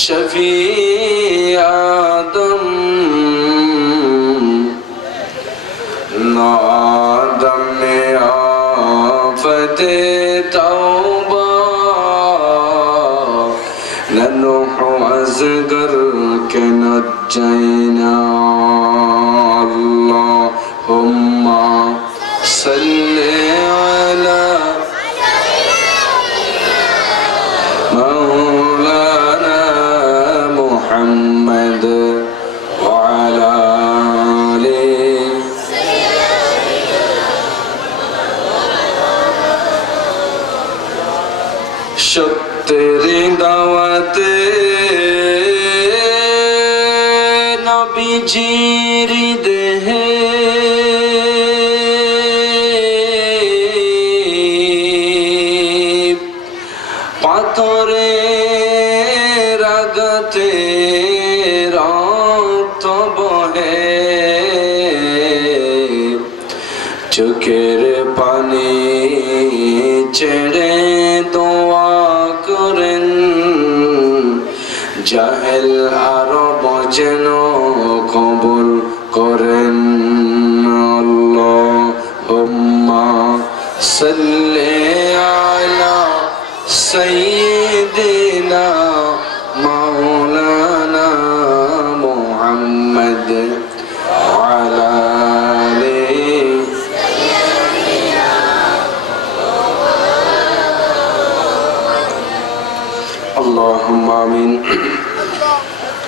शफी आदम नादम में आफते तौबा नूह असगर के नज्जैना अल्लाहुम्मा सल्ली अला मौलाना मुहम्मद वअला तेरी दावते नबी जीरी देहे पाथरे रागते रक्त बहे चोखेर पानी ছেড়ে দোয়া করেন জাহেল আরব যেন কবুল করেন আল্লাহুম্মা সাল্লি আলা সাইয়্যিদিনা মাওলানা মুহাম্মদ ওয়া আলা اللهم آمين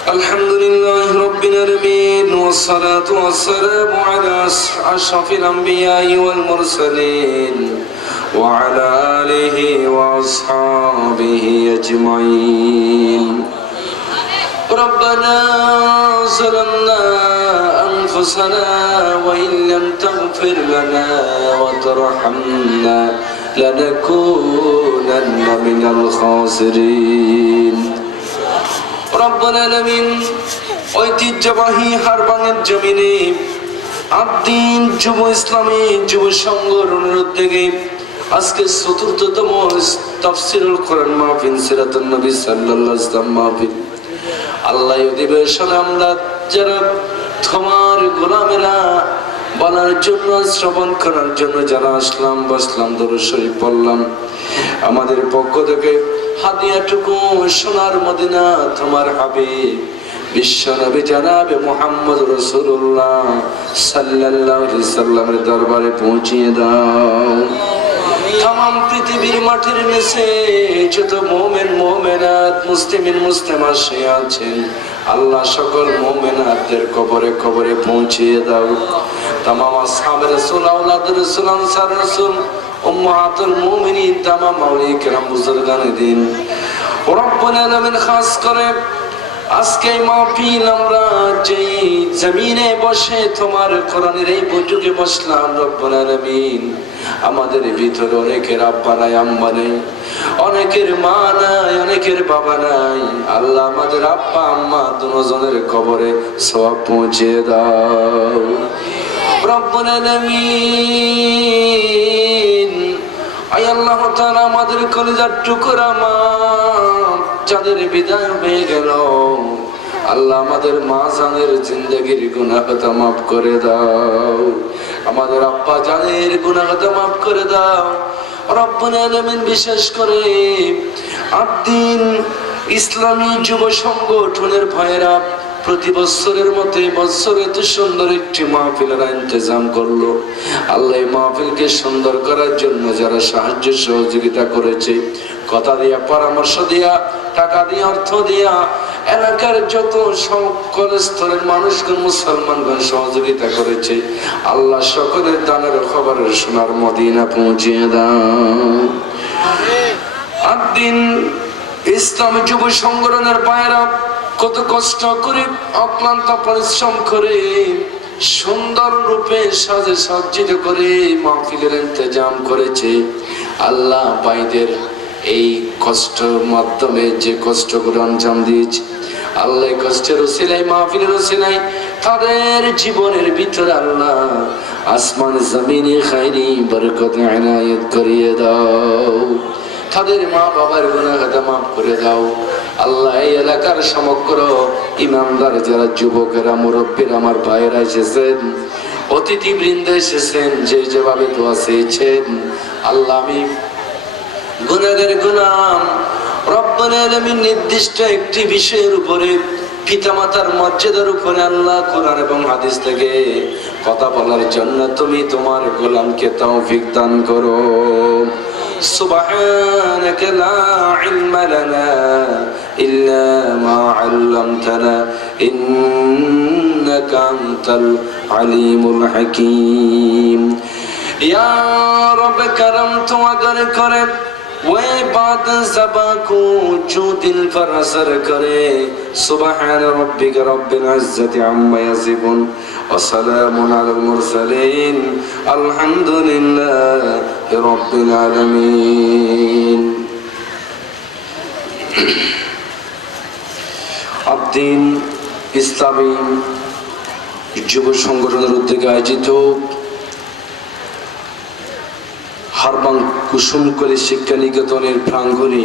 الحمد لله رب العالمين والصلاة والسلام على أشرف الأنبياء والمرسلين وعلى آله وأصحابه أجمعين ربنا ظلمنا أنفسنا وإن لم تغفر لنا وترحمنا لنكونن من الخاسرين رب العالمين ঐতিহ্যবাহী হারবাঙের জমিনে আদ্দিন যুব ইসলামী যুব সংঘর অনুরোধে আজকে চতুর্থতম তাফসীরুল কোরআন মাহফিল সিরাতুন নবী সাল্লাল্লাহু আলাইহি ওয়াসাল্লাম মাহফিল আল্লাহ অধিবেশনে আমরা যারা তোমার গোলামেরা বলার জন্য শ্রবণ করার জন্য যারা আসলাম বসলাম দরুদ শরীফ পড়লাম আমাদের পক্ষ থেকে হাদিয়াটুকু সোনার মদিনা তোমার হাবিব বিশ্ব নবী জনাবে মুহাম্মদ রাসূলুল্লাহ সাল্লাল্লাহু আলাইহি সাল্লামের দরবারে পৌঁছিয়ে দাও तमाम পৃথিবীর মাটির নিচে যত মুমিন মুমিনাত মুসলিমিন মুসলিমাত শুয়ে আছেন আল্লাহ সকল মুমিনাতদের কবরে কবরে পৌঁছিয়ে দাও तमाम আসহাবে রাসূল আওলাদ রাসূল আনসার রাসূল উম্মাহাতুল মুমিনিন तमाम আউলিয়া কিরাম বুজুর্গানে দ্বীন রব্বুল আলামিন খাস করে আজকে মাহফিল আমরা যেই জমিনে বসে তোমার কোরআনের এই বৈঠকে বসলাম রব্বুল আলামিন আমাদের ভিতরে অনেকের আব্বা নাই আম্মা নেই অনেকের মা নাই অনেকের বাবা নাই আল্লাহ আমাদের আব্বা আম্মা দুজনের কবরে সওয়াব পৌঁছে দাও রব্বুল আলামিন আয় আল্লাহ তাআলা আমাদের কলিজার টুকরা মা যাদের বিদায় হয়ে গেল আল্লাহ আমাদের মা জানের জিন্দেগির গুনাহ খাতা মাফ করে দাও আমাদের আব্বা জানের গুনাহ খাতা মাফ করে দাও রব্বুল আলামিন বিশেষ করে আদ্দিন ইসলামী যুব সংগঠনের ভাইরা প্রতি বছরের মতো বছর এত সুন্দর একটি মাহফিলের ইন্তজাম করলো আল্লাহ এই মাহফিলকে সুন্দর করার জন্য যারা সাহায্য সহযোগিতা করেছে কথা দিয়া পরামর্শ দিয়া টাকা দিয়া অর্থ দিয়া এলাকার যত সকল স্তরের মানুষগণ মুসলমানগণ সহযোগিতা করেছে আল্লাহ সকলের দানের খবরের সোনার মদিনা পৌঁছিয়ে দাও আদ্দিন ইসলামী যুব সংগঠনের ভাইরা কত কষ্ট করে অক্লান্ত পরিশ্রম করে সুন্দর রূপে সাজে সজ্জিত করে মাহফিলের ইন্তজাম করেছে আল্লাহ ভাইদের এই কষ্টের মাধ্যমে যে কষ্টগুলো আঞ্জাম দিয়েছে আল্লাহ কষ্টের ওসিলায় মাহফিলের ওসিলায় তাদের জীবনের ভিতরে আল্লাহ আসমান জমিনে খায়রি বরকত ইনায়েত করিয়ে দাও তাদের মা বাবার গুনাহ মাফ করে দাও আল্লাহ। এই এলাকার সমগ্র ইমামদার যারা যুবকেরা মুরব্বীরা আমার ভাইয়েরা এসেছেন, অতিথিবৃন্দ এসেছেন, যে যেভাবে দোয়া চেয়েছেন আল্লাহ, আমি গুনাহের গুনাহ রব্বুল আলামিন নির্দিষ্ট একটি বিষয়ের উপরে পিতামাতার মর্যাদার উপরে আল্লাহ কোরআন এবং হাদিস থেকে কথা বলার জন্য তুমি তোমার গোলামকে তৌফিক দান করো। সুবহানাকা লা ইলমা লানা ইল্লা মা আল্লামতানা ইন্নাকা আনতাল আলিমুল হাকীম। ইয়া রব করম তো अगर করে वे बात ज़बा को जो दिल पर असर करे। सुबहान रब्बिक रब्बिल इज़्ज़ति अम्मा यसिफून व सलामुन अलल मुरसलीन अल्हम्दुलिल्लाहि रब्बिल आलामीन। আবদিন ইসলামী যুব সংগঠনের উদ্যোগে আয়োজিত হারবাং কুসুমকলি শিক্ষা নিকেতনের প্রাঙ্গণে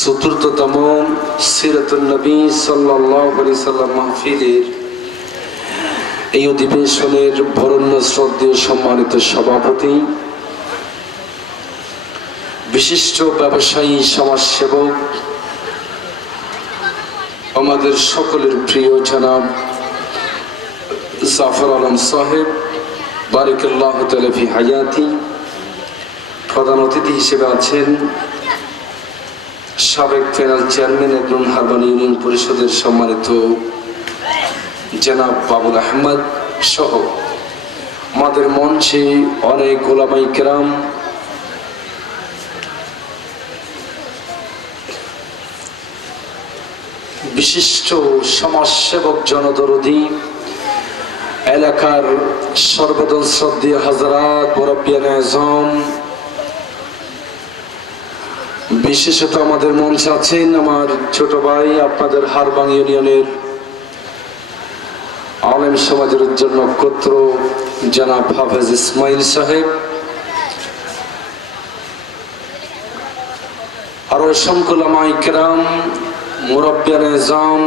৪৪তম সিরাতুন নবী সাল্লাল্লাহু আলাইহি সাল্লাম মাহফিলের এই অধিবেশনের বরেণ্য শ্রদ্ধেয় সম্মানিত সভাপতি, বিশিষ্ট ব্যবসায়ী, সমাজসেবক, আমাদের সকলের প্রিয় জনাব জাফর আলম সাহেব বারিকাল্লাহু তাআলা ফি হায়াতি। প্রধান অতিথি হিসেবে আছেন সাবেক প্যানেল চেয়ারম্যান এবং হারবান ইউনিয়ন পরিষদের সম্মানিত জনাব বাবুল আহমদ সহ আমাদের মঞ্চে অনেক ওলামায়ে কেরাম, বিশিষ্ট সমাজসেবক, জনদরদী, এলাকার সর্বদল শ্রদ্ধেয় হাজরাত, মুরব্বিয়ান আযম, বিশেষত আমাদের মঞ্চে আছেন আমার ছোট ভাই, আপনাদের হারবাং ইউনিয়নের আলেম সমাজের উজ্জ্বল নক্ষত্র জনাব হাফেজ ইসমাইল সাহেব, আরো অসংখ্য ওলামায়ে কেরাম, মুরব্বিয়ান আযম।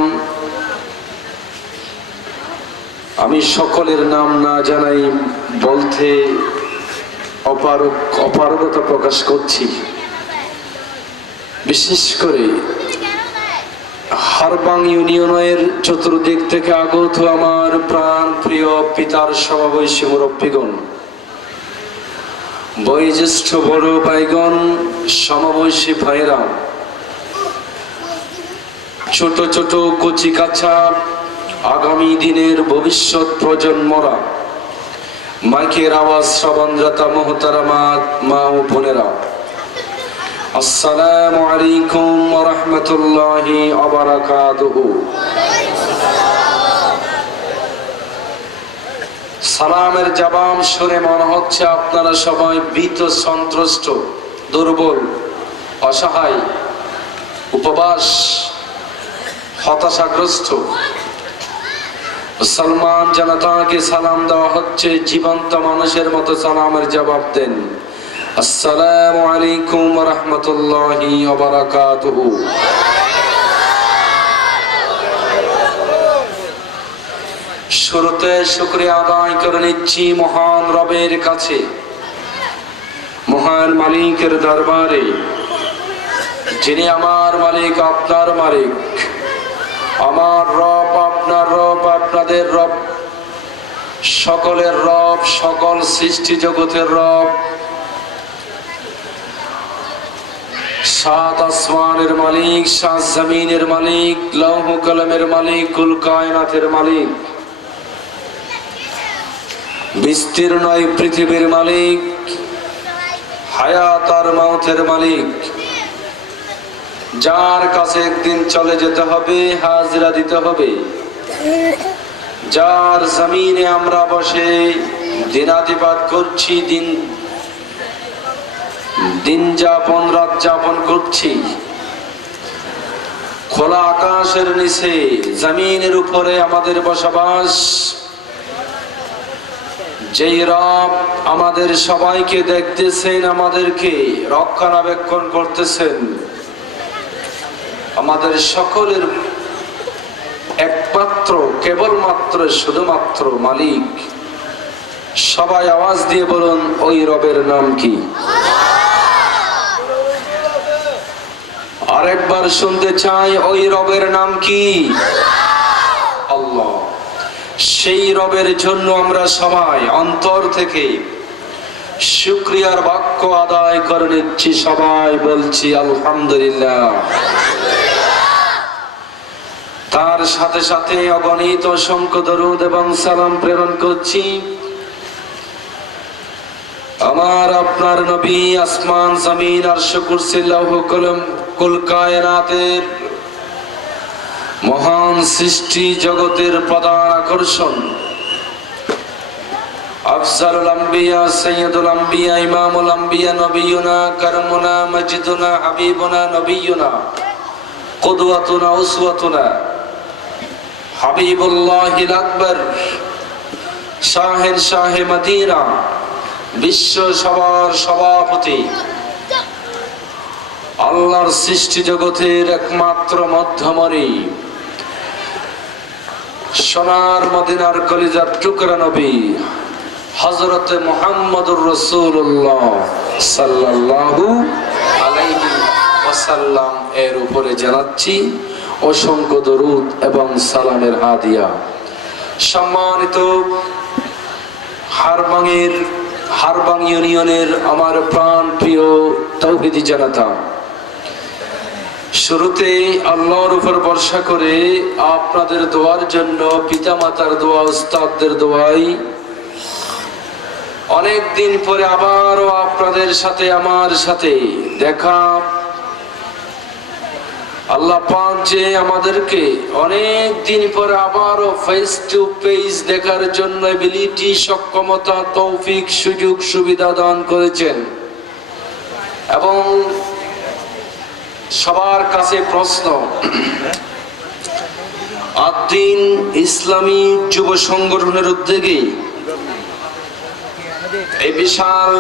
আমি সকলের নাম না জানাই বলতে অপারগতা প্রকাশ করছি। বিশেষ করে হারবাং ইউনিয়নের চতুর্দিক থেকে আগত আমার প্রাণ প্রিয় পিতার সমবয়সী মুরব্বীগণ, বয়োজ্যেষ্ঠ বড় ভাইগণ, সমবয়সী ভাইরা, ছোট ছোট কচি কাঁচা আগামী দিনের ভবিষ্যৎ প্রজন্মরা, মাইকের আওয়াজ শ্রবণরতা মোহতারামা মা ও বোনেরা, আসসালামু আলাইকুম ওয়া রাহমাতুল্লাহি ওয়া বারাকাতুহু। সালামের জবাব শুনে মনে হচ্ছে আপনারা সবাই ভীত, সন্ত্রস্ত, দুর্বল, অসহায়, উপবাস, হতাশাগ্রস্ত। মুসলমান জনতাকে সালাম দেওয়া হচ্ছে, জীবন্ত মানুষের মতো সালামের জবাব দেন, আসসালামু আলাইকুম ওয়া রাহমাতুল্লাহি ওয়া বারাকাতুহু। শুরুতে শুকরিয়া আদায় করে নিচ্ছি মহান রবের কাছে, মহান মালিকের দরবারে, যিনি আমার মালিক, আপনার মালিক, আমার রব, আপনার রব, আপনাদের রব, সকলের রব, সকল সৃষ্টি জগতের রব, সাত আসমানের মালিক, সাত জমিনের মালিক, লৌহ কলমের মালিক, কুল কায়নাতের মালিক, বিস্তীর্ণ এই পৃথিবীর মালিক, হায়াত আর মাউতের মালিক, যার কাছে একদিন চলে যেতে হবে, হাজিরা দিতে হবে, যার জমিনে আমরা বসে দিনাতিপাত করছি, দিন যাপন, রাত যাপন করছি, খোলা আকাশের নিচে জমিনের উপরে আমাদের বসবাস, যেই রব আমাদের সবাইকে দেখতেছেন, আমাদেরকে রক্ষণাবেক্ষণ করতেছেন, আমাদের সকলের একমাত্র কেবলমাত্র শুধুমাত্র মালিক। সবাই আওয়াজ দিয়ে বলুন, ওই রবের নাম কি? আরেকবার শুনতে চাই, ওই রবের নাম কি? আল্লাহ। সেই রবের জন্য আমরা সবাই অন্তর থেকে শুকরিয়ার বাক্য আদায় করে নিচ্ছি। সবাই বলছি আলহামদুলিল্লাহ। তার সাথে সাথে অগণিত অসংখ্য দরুদ এবং সালাম প্রেরণ করছি আমার আপনার নবী, আসমান জমিন আরশ কুরসি লৌহ কলম কুল কায়নাতের মহান সৃষ্টি জগতের প্রধান আকর্ষণ, আফজালুল আম্বিয়া, সাইয়্যিদুল আম্বিয়া, ইমামুল আম্বিয়া, নবিয়ুনা, কারমুনা, মাজিদুনা, হাবিবুনা, নবিয়ুনা, কুদওয়াতুনা, উসওয়াতুনা, হাবিবুল্লাহিল আকবার, শাহের শাহে মদিনা, বিশ্ব সবার সভাপতি, আল্লাহর সৃষ্টি জগতের একমাত্র মধ্যমণি, সোনার মদিনার কলিজার টুকরা নবী হযরতে মুহাম্মদুর রাসূলুল্লাহ সাল্লাল্লাহু আলাইহি ওয়াসাল্লাম এর উপরে জানাচ্ছি অসংখ্য দরুদ এবং সালামের হাদিয়া। সম্মানিত হারবাং ইউনিয়নের আমার প্রাণ প্রিয় তাওহীদি জনতা, শুরুতে আল্লাহর উপর ভরসা করে আপনাদের দোয়ার জন্য, পিতামাতার দোয়া, উস্তাদদের দোয়াই অনেক দিন পরে আবারও আপনাদের সাথে আমার সাথে দেখা। আল্লাহ পাক যে আমাদেরকে অনেক দিন পরে আবারও ফেস টু ফেস দেখার জন্য এবিলিটি, সক্ষমতা, তৌফিক, সুযোগ সুবিধা দান করেছেন। এবং সবার কাছে প্রশ্ন, আদ-দ্বীন ইসলামী যুব সংগঠনের উদ্যোগে এই বিশাল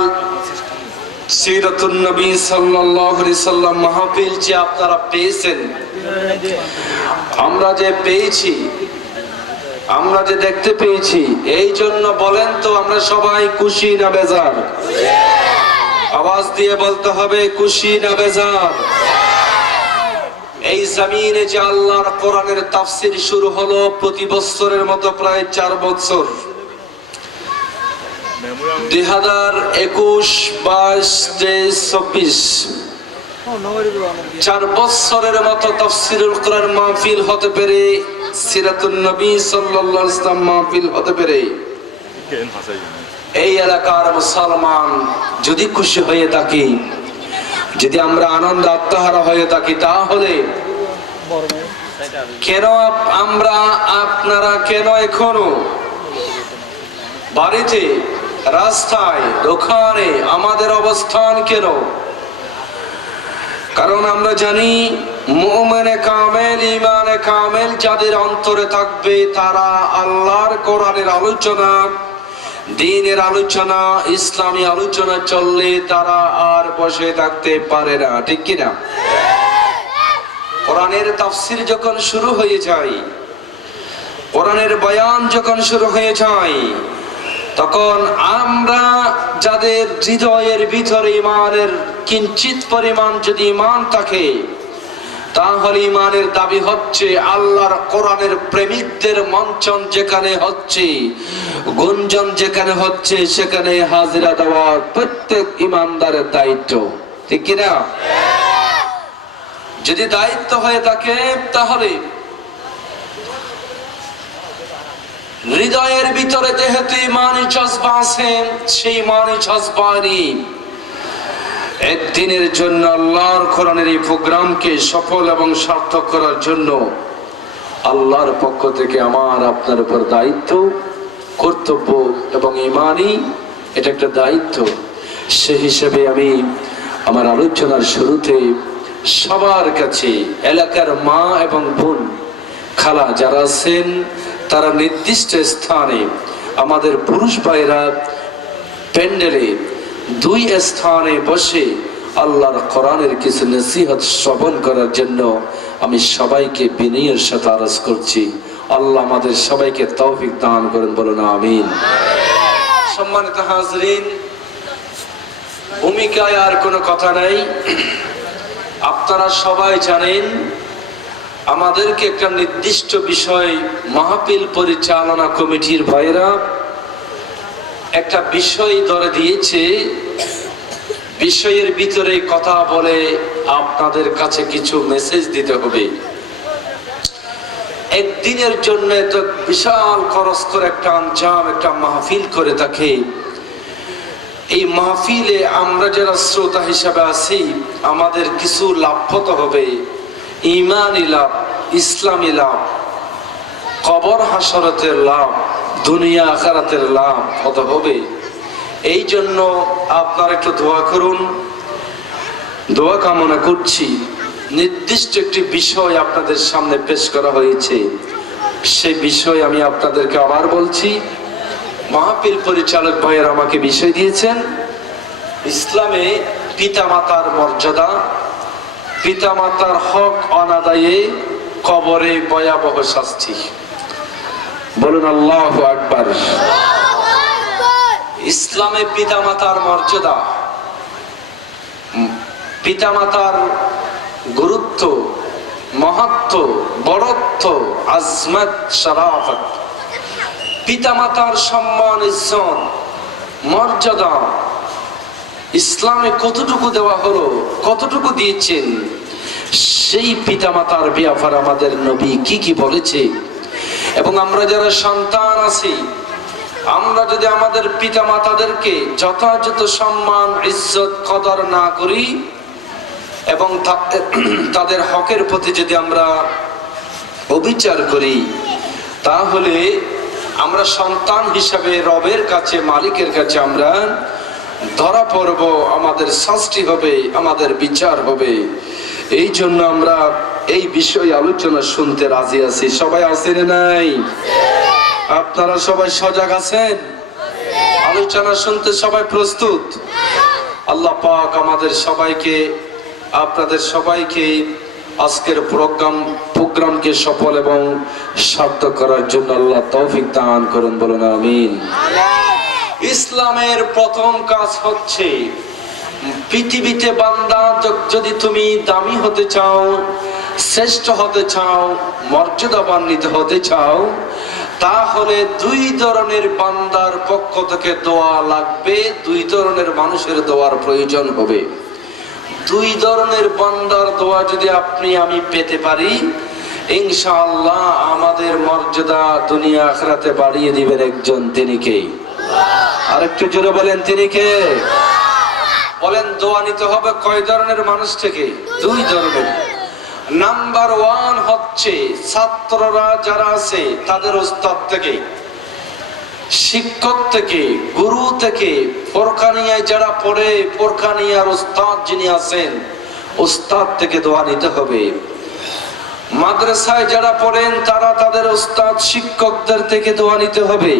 সিরাতুন নবী সাল্লাল্লাহু আলাইহি সাল্লাম মাহফিল যে আপনারা পেয়েছেন, আমরা যে পেয়েছি, আমরা যে দেখতে পেয়েছি, এই জন্য বলেন তো আমরা সবাই খুশি না বেজার? আওয়াজ দিয়ে বলতে হবে, খুশি না বেজার? এই জমিনে যে আল্লাহর কোরআনের তাফসীর শুরু হলো প্রতি বছরের মতো প্রায় 4 বছর, 2021, 22, 23, 24, 4 বছরের মতো তাফসীরুল কোরআন মাহফিল হতে পেরে, সিরাতুন নবী সাল্লাল্লাহু আলাইহি ওয়াসাল্লাম মাহফিল হতে পেরে এই এলাকার মুসলমান যদি খুশি হয়ে থাকি, যদি আমরা আনন্দ আত্মহারা হয়ে থাকি, তাহলে কেন আপনারা কেন এখনো বাড়িতে, রাস্তায়, দোকানে আমাদের অবস্থান কেন? কারণ আমরা জানি মুমিনে কামেল, ইমানে কামেল যাদের অন্তরে থাকবে, তারা আল্লাহর কোরআনের আলোচনা, দ্বীনের আলোচনা, ইসলামী আলোচনা চললে তারা আর বসে থাকতে পারে না, ঠিক কিনা? কোরআনের তাফসীর যখন শুরু হয়ে যায়, কোরআনের বয়ান যখন শুরু হয়ে যায়, তখন আমরা যাদের হৃদয়ের ভিতরে ইমানের কিঞ্চিত পরিমাণ যদি ইমান থাকে, তাহলে ইমানের দাবি হচ্ছে আল্লাহর কোরআনের প্রেমিকদের মঞ্চন যেখানে হচ্ছে, গুঞ্জন যেখানে হচ্ছে, সেখানে হাজিরা দেওয়া প্রত্যেক ইমানদারের দায়িত্ব, ঠিক কিনা? যদি দায়িত্ব হয়ে থাকে, তাহলে হৃদয়ের ভিতরে যেহেতু ইমানি জজবা আছে, সেই ইমানি জজবানি একদিনের জন্য আল্লাহর কোরআনের এই প্রোগ্রামকে সফল এবং সার্থক করার জন্য আল্লাহর পক্ষ থেকে আমার আপনার উপর দায়িত্ব, কর্তব্য এবং ইমানি, এটা একটা দায়িত্ব। সেই হিসেবে আমি আমার আলোচনার শুরুতে সবার কাছে, এলাকার মা এবং বোন, খালা যারা আছেন, তারা নির্দিষ্ট স্থানে আমাদের পুরুষ ভাইরা প্যান্ডেলে দুই স্থানে বসে আল্লাহর কোরআনের কিছু নসিহত শ্রবণ করার জন্য আমি সবাইকে বিনয়ের সাথে আরজ করছি, আল্লাহ আমাদের সবাইকে তৌফিক দান করেন, বলুন আমিন। সম্মানিত হাজরিন, ভূমিকায় আর কোনো কথা নাই। আপনারা সবাই জানেন আমাদেরকে একটা নির্দিষ্ট বিষয় মাহফিল পরিচালনা কমিটির ভাইরা একটা বিষয় ধরে দিয়েছে, বিষয়ের ভিতরে কথা বলে আপনাদের কাছে কিছু মেসেজ দিতে হবে। একদিনের জন্য তো বিশাল খরচ করে একটা আঞ্জাম একটা মাহফিল করে থাকে। এই মাহফিলে আমরা যারা শ্রোতা হিসাবে আছি আমাদের কিছু লাভ হতে হবে, ঈমানি লাভ, ইসলামী লাভ, কবর হাসরাতের লাভ, দুনিয়া আখিরাতের লাভ হতে হবে। এই জন্য আপনারা একটু দোয়া করুন, দোয়া কামনা করছি। নির্দিষ্ট একটি বিষয় আপনাদের সামনে পেশ করা হয়েছে, সেই বিষয় আমি আপনাদেরকে আবার বলছি। মাহফিল পরিচালক ভাইয়ের আমাকে বিষয় দিয়েছেন, ইসলামে পিতামাতার মর্যাদা, পিতামাতার হক অনাদায়ে কবরে ভয়াবহ শাস্তি। বলুন আল্লাহু আকবার। ইসলামে পিতামাতার মর্যাদা, পিতামাতার গুরুত্ব, মহত্ব, বড়ত্ব, আজমত, শরাফত, পিতামাতার সম্মান, ইজ্জত, মর্যাদা ইসলামে কতটুকু দেওয়া হলো, কতটুকু দিয়েছেন, সেই পিতামাতার ব্যাপারে আমাদের নবী কি কি বলেছে। এবং আমরা যারা সন্তান আছি, আমরা যদি আমাদের পিতামাতাদেরকে যথাযথ সম্মান, ইজ্জত, কদর না করি এবং তাদের হকের প্রতি যদি আমরা অবিচার করি, তাহলে আমরা সন্তান হিসাবে রবের কাছে, মালিকের কাছে আমরা ধরা পড়ব, আমাদের শাস্তি হবে, আমাদের বিচার হবে। এই জন্য আমরা এই বিষয়ে আলোচনা শুনতে রাজি আছি। সবাই আছেন নাই? আপনারা সবাই সজাগ আছেন? আলোচনা শুনতে সবাই প্রস্তুত? আল্লাহ পাক আমাদের সবাইকে, আপনাদের সবাইকে আজকের প্রোগ্রামকে সফল এবং সার্থক করার জন্য আল্লাহ তৌফিক দান করুন, বলুন আমিন। ইসলামের প্রথম কাজ হচ্ছে, পৃথিবীতে বান্দা যদি তুমি দামি হতে চাও, শ্রেষ্ঠ হতে চাও, মর্যাদাবান্বিত হতে চাও, তাহলে দুই ধরনের বান্দার পক্ষ থেকে দোয়া লাগবে, দুই ধরনের মানুষের দোয়ার প্রয়োজন হবে। দুই ধরনের বান্দার দোয়া যদি আপনি আমি পেতে পারি, ইনশাআল্লাহ আমাদের মর্যাদা দুনিয়া আখিরাতে বাড়িয়ে দিবেন একজন, তিনি কে? আরেকটু জোরে বলেন, তিনি কে? বলেন, দোয়া নিতে হবে কয় ধরনের মানুষ থেকে? দুই ধরনের। নাম্বার ওয়ান হচ্ছে ছাত্ররা যারা আছে তাদের উস্তাদ থেকে, শিক্ষক থেকে, গুরু থেকে, ফরকানিয়ায় যারা পড়ে ফরকানিয়ার উস্তাদ যিনি আছেন, উস্তাদ থেকে দোয়া নিতে হবে। মাদ্রাসায় যারা পড়েন তারা তাদের উস্তাদ শিক্ষকদের থেকে দোয়া নিতে হবে।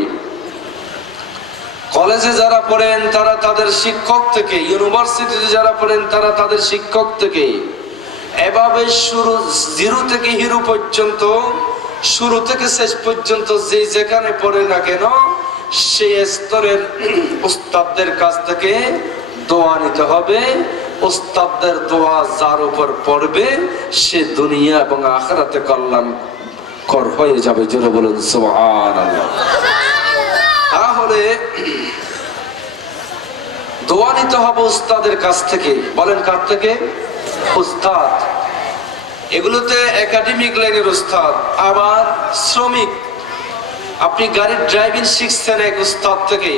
কলেজে যারা পড়েন তারা তাদের শিক্ষক থেকে, ইউনিভার্সিটিতে যারা পড়েন তারা তাদের শিক্ষক থেকে। এভাবে শুরু, জিরো থেকে হিরো পর্যন্ত, শুরু থেকে শেষ পর্যন্ত যে যেখানে পড়ে না কেন, সেই স্তরের উস্তাদদের কাছ থেকে দোয়া নিতে হবে। উস্তাদদের দোয়া যার উপর পড়বে সে দুনিয়া এবং আখিরাতে কল্যাণকর হয়ে যাবে। জোরে বলুন সুবহানাল্লাহ। তাহলে দোয়া নিতে হবে উস্তাদের কাছ থেকে। বলেন, কার থেকে? উস্তাদ। এগুলোতে একাডেমিক লাইনের উস্তাদ, আবার শ্রমিক, আপনি গাড়ির ড্রাইভিং শিখছেন এক উস্তাদ থেকে,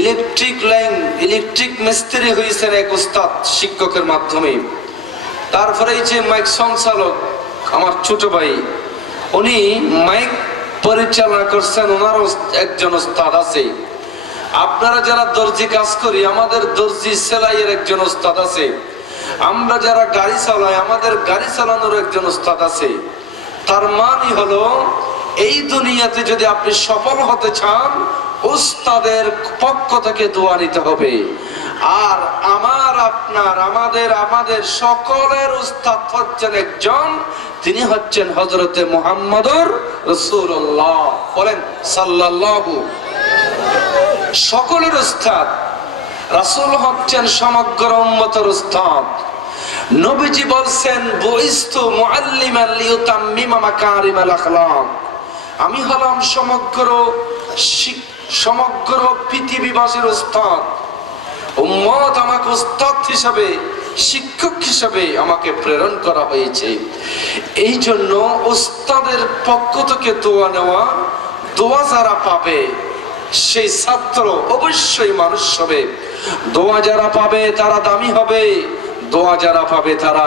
ইলেকট্রিক লাইন, ইলেকট্রিক মিস্ত্রি হয়েছেন এক উস্তাদ শিক্ষকের মাধ্যমে। তারপরে এই যে মাইক সঞ্চালক, আমার ছোট ভাই, উনি মাইক পরিচালনা করছেন, ওনারও একজন উস্তাদ আছে। আপনারা যারা দর্জি কাজ করি, আমাদের দর্জি সেলাইয়ের একজন উস্তাদ আছে। আমরা যারা গাড়ি চালাই, আমাদের গাড়ি চালানোর একজন উস্তাদ আছে। তার মানে হলো এই দুনিয়াতে যদি আপনি সফল হতে চান, উস্তাদের পক্ষ থেকে দোয়া নিতে হবে। আর আমার আপনার আমাদের সকলের উস্তাদ হচ্ছেন একজন, তিনি হচ্ছেন হযরতে মুহাম্মদুর রাসূলুল্লাহ। বলেন সাল্লাল্লাহু। সকলের উস্তাদ রাসূল হচ্ছেন সমগ্র উম্মতের উস্তাদ। নবীজি বলছেন বুইস্তু মুআল্লিমান লিউতাম্মিমা মাকারিমাল আখলাক। আমি হলাম সমগ্র পৃথিবীবাসীর উস্তাদ। উম্মত আমাকে উস্তাদ হিসাবে, শিক্ষক হিসাবে আমাকে প্রেরণ করা হয়েছে। এই জন্য উস্তাদের পক্ষ থেকে দোয়া নেওয়া, দোয়া যারা পাবে সেই ছাত্র অবশ্যই মানুষ হবে। দোয়া যারা পাবে তারা দামি হবে, দোয়া যারা পাবে তারা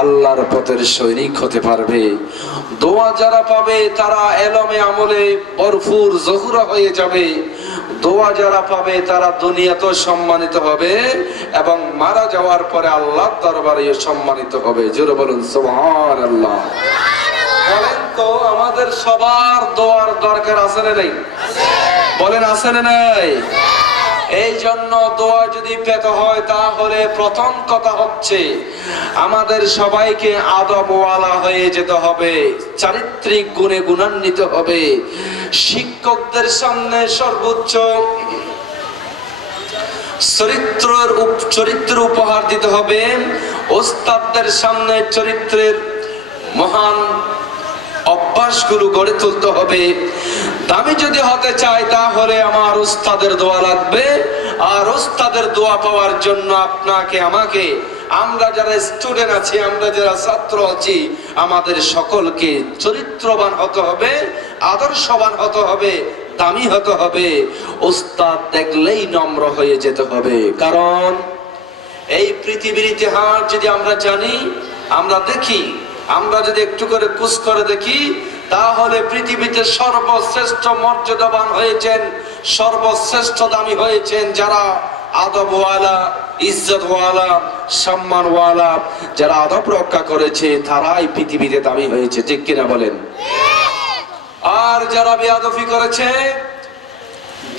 আল্লাহর পথের সৈনিক হতে পারবে। দোয়া যারা পাবে তারা এলমে আমলে ভরপুর জহুরা হয়ে যাবে। দোয়া যারা পাবে তারা দুনিয়াতেও সম্মানিত হবে এবং মারা যাওয়ার পরে আল্লাহর দরবারেও সম্মানিত হবে। জোরে বলুন সুবহানাল্লাহ। বলেন তো আমাদের সবার দোয়ার দরকার আছে না নাই? বলেন আছে না নাই? এই জন্য দোয়া যদি পেতে হয় তাহলে প্রথম কথা হচ্ছে আমাদের সবাইকে আদবওয়ালা হয়ে যেতে হবে, চারিত্রিক গুণে গুণান্বিত হবে। শিক্ষকদের সামনে সর্বোচ্চ চরিত্র উপহার দিতে হবে, ওস্তাদদের সামনে চরিত্রের মহান অভ্যাসগুলো গড়ে তুলতে হবে। আমি যদি হতে চাই তাহলে আমার উস্তাদের দোয়া লাগবে। আর উস্তাদের দোয়া পাওয়ার জন্য আপনাকে আমাকে, আমরা যারা স্টুডেন্ট আছি, আমরা যারা ছাত্র আছি, আমাদের সকলকে চরিত্রবান হতে হবে, আদর্শবান হতে হবে, দামি হতে হবে। উস্তাদ দেখলেই নম্র হয়ে যেতে হবে। কারণ এই পৃথিবীর ইতিহাস যদি আমরা জানি, আমরা দেখি, আমরা যদি একটু করে কুচ করে দেখি, তাহলে পৃথিবীতে সর্বশ্রেষ্ঠ মর্যাদাবান হয়েছেন, সর্বশ্রেষ্ঠ দামি হয়েছেন যারা আদবওয়ালা, ইজ্জতওয়ালা, সম্মানওয়ালা, যারা আদব রক্ষা করেছে তারাই পৃথিবীতে দামি হয়েছে। ঠিক কিনা বলেন? আর যারা বেয়াদবি করেছে,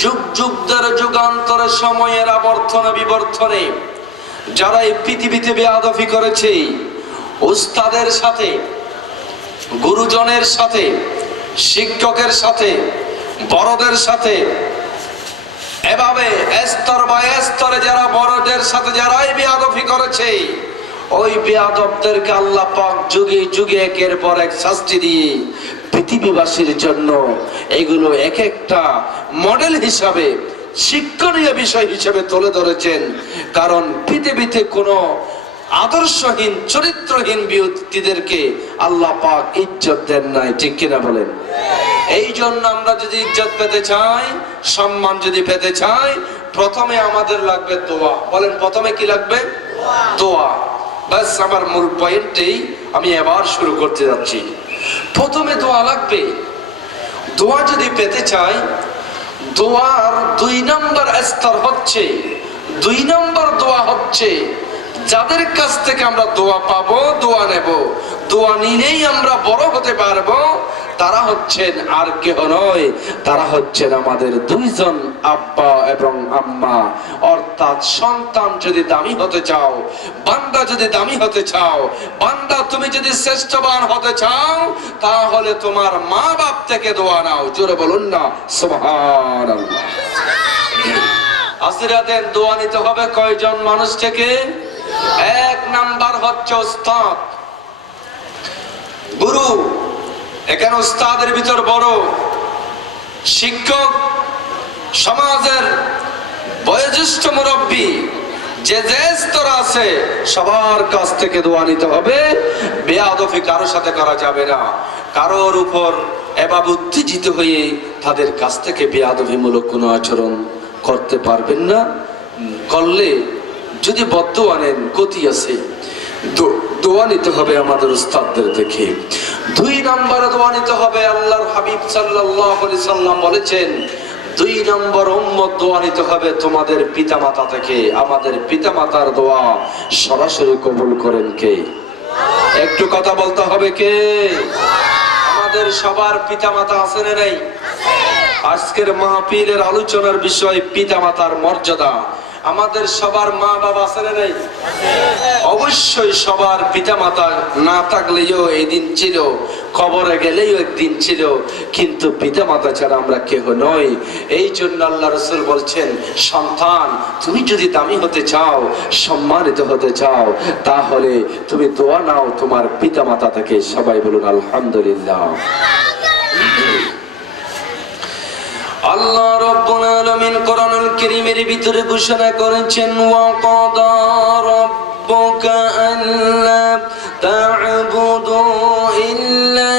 যুগ যুগ ধরে যুগান্তরে সময়ের আবর্তনে বিবর্তনে যারা এই পৃথিবীতে বেয়াদবি করেছে, উস্তাদের সাথে, গুরুজনের সাথে, শিক্ষকের সাথে, বড়দের সাথে, এভাবে স্তর বাই স্তরে যারা বড়দের সাথে যারাই বেয়াদবি করেছে, ওই বেয়াদবদেরকে আল্লাহ পাক যুগে যুগে একের পর এক শাস্তি দিয়ে পৃথিবীবাসীর জন্য এগুলো এক একটা মডেল হিসাবে, শিক্ষণীয় বিষয় হিসেবে তুলে ধরেছেন। কারণ পৃথিবীতে কোনো আদর্শহীন, চরিত্রহীন ব্যক্তিদেরকে আল্লাহ পাক ইজ্জত দেন নাই। ঠিক কিনা বলেন? এই জন্য আমরা যদি ইজ্জত পেতে চাই, সম্মান যদি পেতে চাই, প্রথমে আমাদের লাগবে দোয়া। বলেন প্রথমে কি লাগবে? দোয়া। বাস আমার মূল পয়েন্টেই আমি এবার শুরু করতে যাচ্ছি। প্রথমে দোয়া লাগবে। দোয়া যদি পেতে চাই, দোয়ার 2 নম্বর স্তর হচ্ছে, 2 নম্বর দোয়া হচ্ছে যাদের কাছ থেকে আমরা দোয়া পাবো, দোয়া নেব, দোয়া নিলেই আমরা বড় হতে পারবো, তারা হচ্ছেন আর কেহ নয়, তারা হচ্ছেন আমাদের 2 জন আব্বা এবং আম্মা। অর্থাৎ সন্তান যদি দামি হতে চাও, বান্দা যদি দামি হতে চাও, বান্দা তুমি যদি শ্রেষ্ঠবান হতে চাও, তাহলে তোমার মা বাপ থেকে দোয়া নাও। জোরে বলুন না সুবহানাল্লাহ। আসিরা দেন, দোয়া নিতে হবে কয়জন মানুষ থেকে? 1 নাম্বার হচ্ছে উস্তাদ, গুরু। এখানে উস্তাদের ভিতর বড়, শিক্ষক, সমাজের বয়োজ্যেষ্ঠ মুরব্বী, যে যে স্তর আছে সবার কাছ থেকে দোয়া নিতে হবে। বেয়াদবি কারোর সাথে করা যাবে না। কারোর উপর এভাবে উত্তেজিত হয়ে তাদের কাছ থেকে বেয়াদবিমূলক কোনো আচরণ করতে পারবেন না। করলে যদি বদদোয়া নেন, ক্ষতি আছে। দোয়া নিতে হবে আমাদের উস্তাদদের থেকে। 2 নম্বরে দোয়া নিতে হবে, আল্লাহর হাবিব সাল্লাল্লাহু আলাইহি সাল্লাম বলেছেন 2 নম্বর উম্মত দোয়া নিতে হবে তোমাদের পিতামাতা থেকে। আমাদের পিতামাতার দোয়া সরাসরি কবুল করেন কে? একটু কথা বলতে হবে কে? আমাদের সবার পিতামাতা আছে না নাই? আজকের মাহফিলের আলোচনার বিষয় পিতামাতার মর্যাদা। আমাদের সবার মা বাবা আছে না নাই? অবশ্যই সবার পিতামাতা না থাকলেও এদিন ছিল, কবরে গেলেও একদিন ছিল, কিন্তু পিতামাতা ছাড়া আমরা কেহ নই। এই জন্য আল্লাহ রাসূল বলছেন, সন্তান তুমি যদি দামি হতে চাও, সম্মানিত হতে চাও, তাহলে তুমি দোয়া নাও তোমার পিতামাতা থেকে। সবাই বলুন আলহামদুলিল্লাহ। আল্লাহ রাব্বুল আলামিন কোরআনুল কারীমের ভিতরে ঘোষণা করেছেন, ওয়া কাদা রাব্বুকা আল্লা তা'বুদু ইল্লা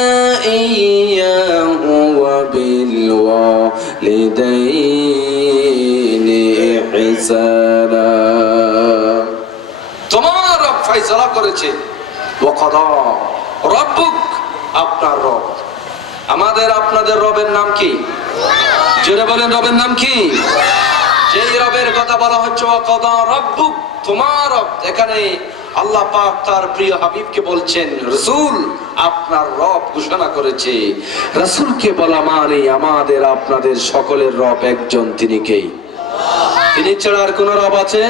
ইয়্যাহু ওয়া বিল ওয়ালিদাইনি ইহসানা। তোমার রব ফয়সালা করেছে, ওয়া কাদা রাব্বুক, আপনার রব। আমাদের আপনাদের রবের নাম কি? জোরে বলেন, রবের নাম কি? যেই রবের কথা বলা হচ্ছে, ওয়া কাদা রাব্বুক, তোমার রব। এখানে আল্লাহ পাক তার প্রিয় হাবিবকে বলছেন, রাসূল আপনার রব ঘোষণা করেছে। রাসূলকে বলা মানে আমাদের আপনাদের সকলের রব একজন, তিনি কে? তিনি ছাড়া আর কোন রব আছে?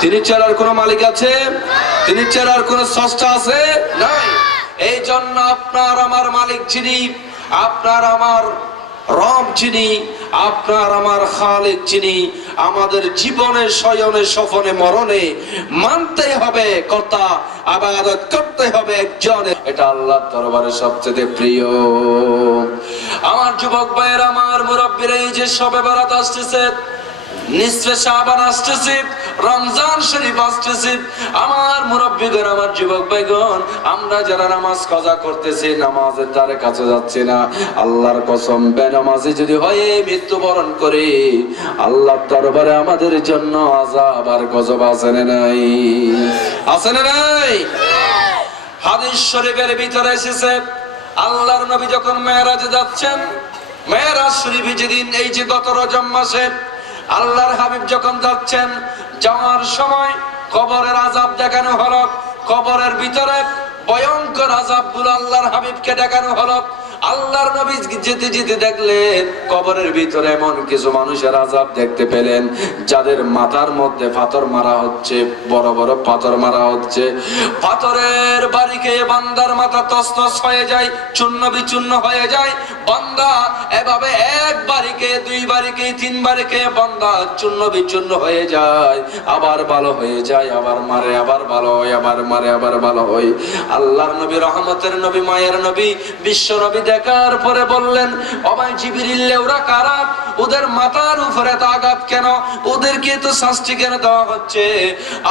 তিনি ছাড়া আর কোন মালিক আছে? তিনি ছাড়া আর কোন স্রষ্টা আছে? নাই। এই জন্য আপনার আমার মালিক যিনি, আপনার আমার রব যিনি, আপনার আমার খালিক যিনি, আমাদের জীবনে শয়নে স্বপনে মরণে মানতে হবে কথা, ইবাদত করতে হবে একজনের। এটা আল্লাহর দরবারে সবচেয়ে প্রিয়। আমার যুবক ভাইয়ের, আমার মুরব্বিরা, এই যে শবে বরাত আসতেছে, নিসফে শাবান আসতেছে, রমজান শরীফ আসতেছে, আমার মুরব্বিগণ, আমার যুবক ভাইগণ, আমরা যারা নামাজ কাজা করতেছি, নামাজের দ্বারে কাছে যাচ্ছে না, আল্লাহর কসম বেনামাজি যদি হয়ে মৃত্যুবরণ করে, আল্লাহর দরবারে আমাদের জন্য আযাব আর গজব আছে না নাই? আছে না নাই? হাদিস শরীফের ভিতরে এসেছে, আল্লাহর নবী যখন মেরাজে যাচ্ছেন, মেরাজ শরীফে যেদিন, এই যে গত রজব মাসে আল্লাহর হাবিব যখন যাচ্ছেন, যাওয়ার সময় কবরের আযাব দেখানো হলো। কবরের ভিতরে ভয়ঙ্কর আযাবগুলো আল্লাহর হাবিবকে দেখানো হলো। আল্লাহর নবী যেতে যেতে দেখলেন কবরের ভিতরে এমন কিছু মানুষের আযাব দেখতে পেলেন, যাদের মাথার মধ্যে পাথর মারা হচ্ছে, বড় বড় পাথর মারা হচ্ছে। পাথরের বাড়ি খেয়ে বান্দার মাথা তছনছ হয়ে যায়, চূর্ণ বিচূর্ণ হয়ে যায়। বান্দা এভাবে এক বাড়ি খেয়ে, দুই বাড়ি খেয়ে, তিন বাড়ি খেয়ে বান্দা চূর্ণ বিচূর্ণ হয়ে যায়, আবার ভালো হয়ে যায়, আবার মারে, আবার ভালো হয়, আবার মারে, আবার ভালো হয়। আল্লাহর নবী, রহমতের নবী, মায়ের নবী, বিশ্ব নবী দেখার পরে বললেন, ও ভাই জিবরিল, ওরা কারা? ওদের মাথার উপরে আঘাত কেন? ওদেরকে তো শাস্তি কেন দেওয়া হচ্ছে?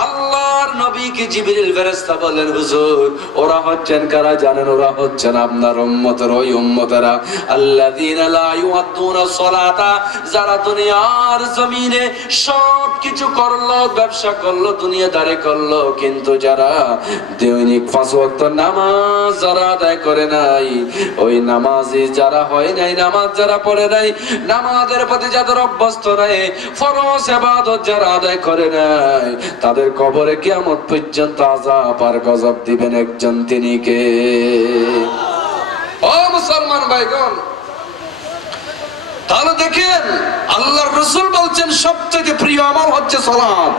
আল্লাহর নবীকে জিবরিল ফেরেশতা বলেন, হুজুর ওরা হচ্ছেন কারা জানেন? ওরা হচ্ছেন আপনার উম্মতের ওই উম্মতেরা, আল্লাযীনা লা ইউআদ্দুনা সলাতা, যারা দুনিয়ার জমিনে সব কিছু করলো, ব্যবসা করলো, দুনিয়াদারি করলো, কিন্তু যারা দৈনিক 5 ওয়াক্ত নামাজ যারা আদায় করে নাই, ওই নামাজি যারা হয় নাই, নামাজ যারা পড়ে নাই, নামাজের প্রতি যাদের অভ্যস্ত নাই, ফরজ ইবাদত যারা আদায় করে নাই, তাদের কবরে কিয়ামত পর্যন্ত আযাব আর গজব দিবেন একজন, তিনি কে? ও মুসলমান ভাইগণ, তাহলে দেখেন আল্লাহর রাসূল বলছেন সবচেয়ে প্রিয় আমল হচ্ছে সালাত।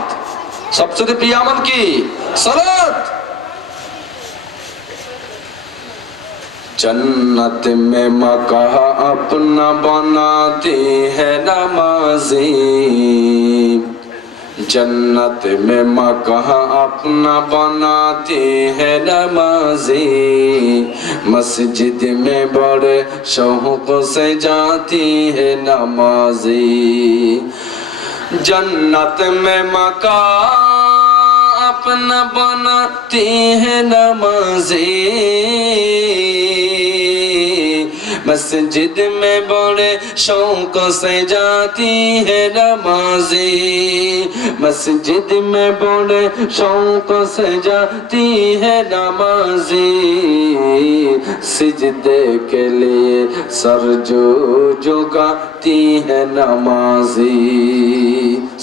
সবচেয়ে প্রিয় আমল কি? সালাত। जन्नत में मकाह अपना बनाती है नमाज़ी, जन्नत में मकाह अपना बनाती है नमाज़ी, मस्जिद में बड़े शौक़ से जाती है नमाज़ी, जन्नत में मकाह अपना बनाती है नमाज़ी, मस्जिद में बड़े शौक से जाती है नमाज़ी, मस्जिद में बड़े शौक से जाती है नमाज़ी, सिजदे के लिए सर झुकाती है नमाज़ी।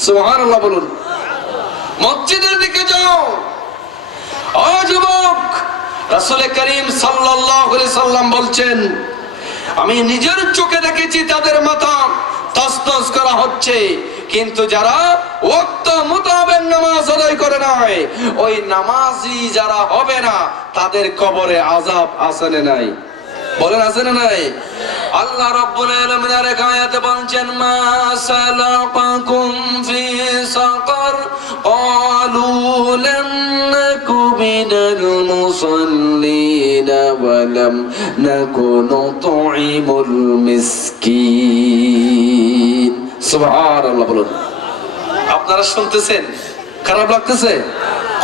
सुभान अल्लाह बोलून। মসজিদের দিকে যাও, ও যুবক, রাসূল করিম সাল্লাল্লাহু আলাইহি সাল্লাম বলছেন, আমি নিজের চোখে দেখেছি তাদের মাথা তসতস করা হচ্ছে, কিন্তু যারা ওয়াক্ত মোতাবেক নামাজ আদায় করে নাই, ওই নামাজি যারা হবে না, তাদের কবরে আযাব আছে না নাই? বলেন আছে না নাই? আল্লাহ রাব্বুল আলামিন আরেক আয়াতে বলেন, মা সালাকাকুম ফি সাকার ক্বালু লাম নাকু মিনাল মুসাল্লিন ওয়া লাম নাকু নুতঈমুল মিসকিন। সুবহানাল্লাহ। বলুন, আপনারা শুনতেছেন, খারাপ লাগতেছে?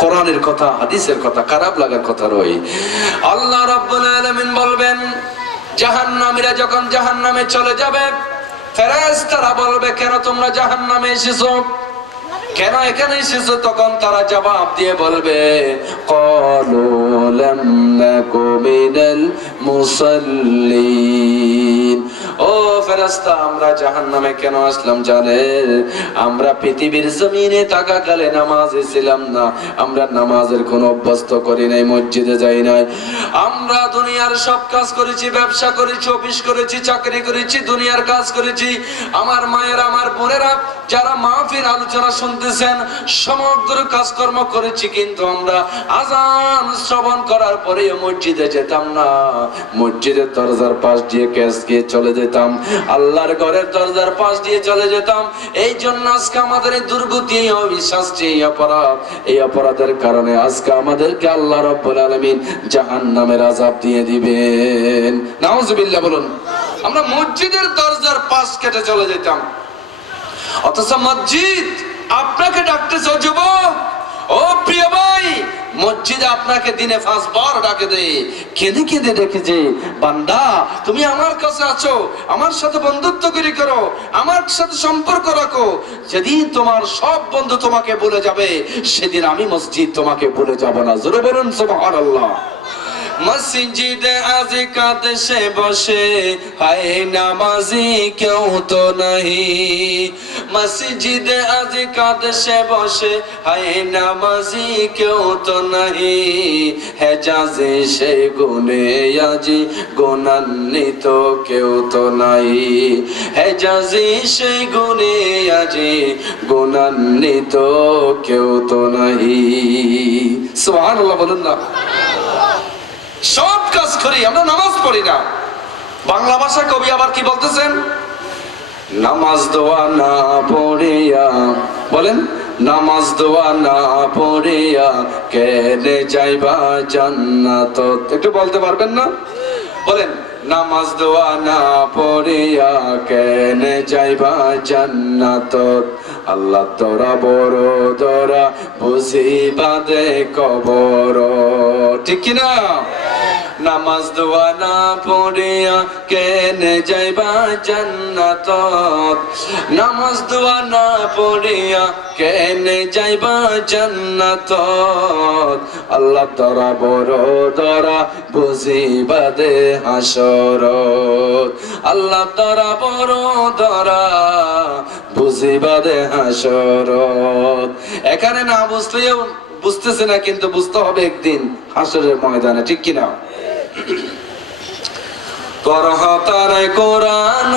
কোরআনের কথা, হাদিসের কথা, খারাপ লাগার কথা রই। আল্লাহ রাব্বুল আলামিন বলবেন, জাহান্নামীরা যখন জাহান্নামে চলে যাবে, ফেরেশতারা বলবে, কেন তোমরা জাহান্নামে এসেছো, কেন এখানে এসেছো? তখন তারা জবাব দিয়ে বলবে, ক্বালু লাম নাকু মিনাল মুসাল্লিন। ও ফেরেশতা, আমরা জাহান্নামে কেন আসলাম জানেন? আমরা পৃথিবীর জমিনে থাকাকালে নামাজে ছিলাম না, আমরা নামাজের কোনো অভ্যস্ত করি নাই, মসজিদে যাই নাই। আমরা দুনিয়ার সব কাজ করেছি, ব্যবসা করেছি, অফিস করেছি, চাকরি করেছি, দুনিয়ার কাজ করেছি। আমার মায়েরা, আমার বোনেরা যারা মাহফিল আলোচনা শুনতেছেন, সমগ্র কাজকর্ম করেছি, কিন্তু আমরা আযান শ্রবণ করার পরেও মসজিদে যেতাম না। মসজিদের দরজার পাশ দিয়ে কেস গিয়ে চলে যেতাম, আল্লাহর ঘরের দরজার পাশ দিয়ে চলে যেতাম। এই জন্য আজকে আমাদের এই দুর্গতি, এই অবিশ্বাসী, এই অপরাধ, এই অপরাধের কারণে আজকে আমাদেরকে আল্লাহ রাব্বুল আলামিন জাহান্নামের আযাব দিয়ে দিবেন। নাউজুবিল্লাহ। বলুন, আমরা মসজিদের দরজার পাশ কেটে চলে যেতাম, অথচ মসজিদ আপনাকে ডাকতেছে, যুবক, ও প্রিয় ভাই, মসজিদে আপনাকে দিনে 5 বার ডাকে দেয়, কেঁদে কেঁদে ডেকেছে, বান্দা তুমি আমার কাছে আছো, আমার সাথে বন্ধুত্ব করি করো, আমার সাথে সম্পর্ক রাখো। যেদিন তোমার সব বন্ধু তোমাকে ভুলে যাবে, সেদিন আমি মসজিদ তোমাকে ভুলে যাব না। জোরে বলুন সুবহানাল্লাহ। মসজিদে আজ কাদেশে বসে, হায় নামাজি কেউ তো নাহি। মসজিদে আজ কাদেশে বসে, হায় নামাজি কেউ তো নাহি। হেজাজে সে গুনে আজি গুণান্বিত কেউ তো নাই। হেজাজি সে গুনে আজি গুণান্বিত কেউ তো নাহি। সুবহানাল্লাহ। বলুন না, সব কাজ করি, আমরা নামাজ পড়ি না। বাংলা ভাষা কবি আবার কি বলতেছেন? নামাজ দোয়া না পড়িয়া, বলেন, নামাজ দোয়া না পড়িয়া কেনে যাইবা জান্নাত। একটু বলতে পারবেন না? বলেন, নামাজ দোয়া না পড়িয়া কেনে যাইবা জান্নাত। আল্লাহ তোরা বড় দরা বুঝিবা দে কবর। ঠিক কিনা? নামাজ দোয়া না পড়িয়া কেনে যাইবা জান্নাত। নামাজ দোয়া না পড়িয়া কেনে যাইবা জান্নাত। আল্লাহ তোরা বড় দরা বুঝিবা দে হাসরত। আল্লাহ তোরা বড় দরা বুঝিবা দে হাসরত। এখানে না বুঝলেও বুঝতেছে না, কিন্তু বুঝতে হবে একদিন হাসরের ময়দানে। ঠিক কিনা? তোর হাতারে কোরআন,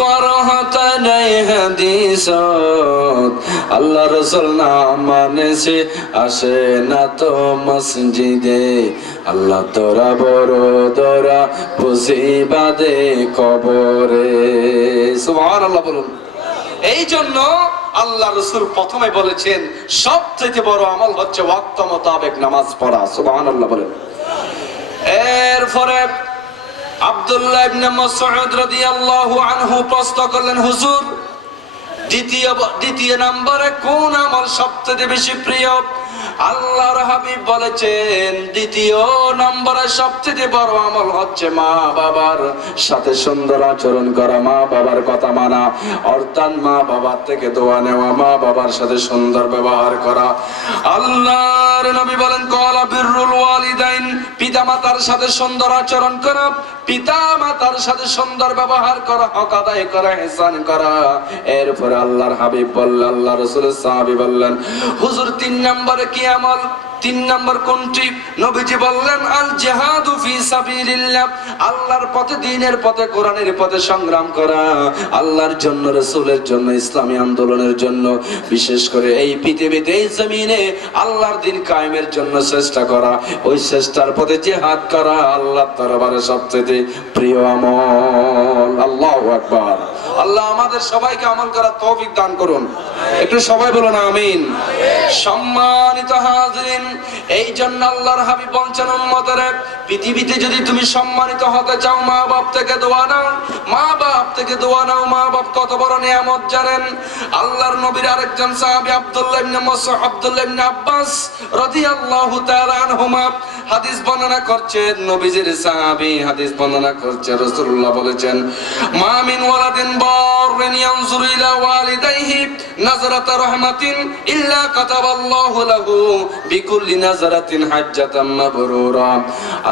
তোর হাতারে হাদিস, আল্লাহ রাসূল না মানেছে আসে না তো মসজিদে। আল্লাহ তোরা বড় দরা বুঝিবা দে কবরে। সুবহানাল্লাহ। বলুন, এই জন্য আল্লাহ রাসূল প্রথমে বলেছেন সবথেকে বড় আমল হচ্ছে ওয়াক্ত মোতাবেক নামাজ পড়া। সুবহানাল্লাহ। বলেন। এরপরে আব্দুল্লাহ ইবনে মাসউদ রাদিয়াল্লাহু আনহু প্রশ্ন করলেন, হুজুর, দ্বিতীয় নম্বরে কোন আমল সবচেয়ে বেশি প্রিয়? আল্লাহর হাবিব বলেছেন, দ্বিতীয় নম্বরে সবচেয়ে বড় আমল হচ্ছে মা বাবার সাথে সুন্দর আচরণ করা, মা বাবার কথা মানা, অর্থাৎ মা বাবার থেকে দোয়া নেওয়া, মা বাবার সাথে সুন্দর ব্যবহার করা। আল্লাহর নবী বলেন, ক্বালা বিররুল ওয়ালিদাইন, পিতা মাতার সাথে সুন্দর আচরণ করা, পিতা মাতার সাথে সুন্দর ব্যবহার করা, হক আদায় করা, ইহসান করা। এরপরে আল্লাহর হাবিব বললেন, আল্লাহ রাসূলের সাহাবী বললেন, হুজুর 3 নম্বরে কি আমল? তিন নম্বর কোনটি? নবীজি বললেন আল জিহাদু ফি সাবিলিল্লাহ, আল্লাহর পথে, দ্বীনের পথে, কোরআনের পথে সংগ্রাম করা, আল্লাহর জন্য, রাসূলের জন্য, ইসলামী আন্দোলনের জন্য, বিশেষ করে এই পৃথিবীতে, এই জমিনে আল্লাহর দ্বীন কায়েমের জন্য চেষ্টা করা, ওই চেষ্টার পথে জিহাদ করা আল্লাহর দরবারে সবচেয়ে প্রিয় আমল। আল্লাহু আকবার। আল্লাহ আমাদের সবাইকে আমল করার তৌফিক দান করুন। একটু সবাই বলুন আমিন। সম্মানিত হাজিরিন, এই জন্য আল্লাহর হাবিব বলেন উম্মতরে, পৃথিবীতে যদি তুমি সম্মানিত হতে চাও, মা বাপ থেকে দোয়া নাও, মা বাপ থেকে দোয়া নাও। মা বাপ কত বড় নিয়ামত জানেন? আল্লাহর নবীর আরেকজন সাহাবী আব্দুল্লাহ ইবনে মাসউদ, আব্দুল্লাহ ইবনে আব্বাস রাদিয়াল্লাহু তাআলা আনহুমা হাদিস বর্ণনা করছেন, নবীজির সাহাবী হাদিস বর্ণনা করছেন, রাসূলুল্লাহ বলেছেন, মা মিন ওয়ালাদিন বাররিন ইয়ানজুরু ইলা ওয়ালিদাইহি নাজরাতা রাহমাতিন ইল্লা কাতাবাল্লাহু লাহু বিকুল্লি নাজরাতিন হাজ্জাতাম মাবরুরা।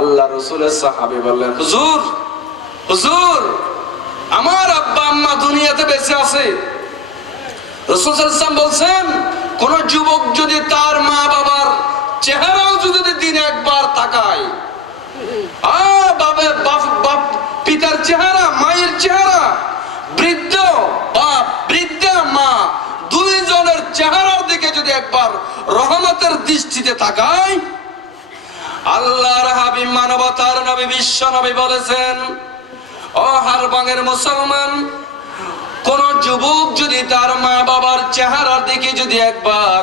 আল্লাহ রাসূলের সাহাবী বললেন, হুজুর, হুজুর, আমার আব্বা আম্মা দুনিয়াতে বেঁচে আছে। রাসূল সাল্লাল্লাহু আলাইহি ওয়াসাল্লাম বলছেন, কোন যুবক যদি তার মা বাবার চেহারাও যদি দিনে একবার তাকায়, বাপ পিতার চেহারা, মায়ের চেহারা, বৃদ্ধ বাপ, বৃদ্ধা মা, দুইজনের চেহারার দিকে যদি একবার রহমতের দৃষ্টিতে তাকায়, আল্লাহর হাবিব, মানবতার নবী, বিশ্ব নবী বলেছেন, ও হারবাঙের মুসলমান, কোন যুবক যদি তার মা বাবার চেহারার দিকে যদি একবার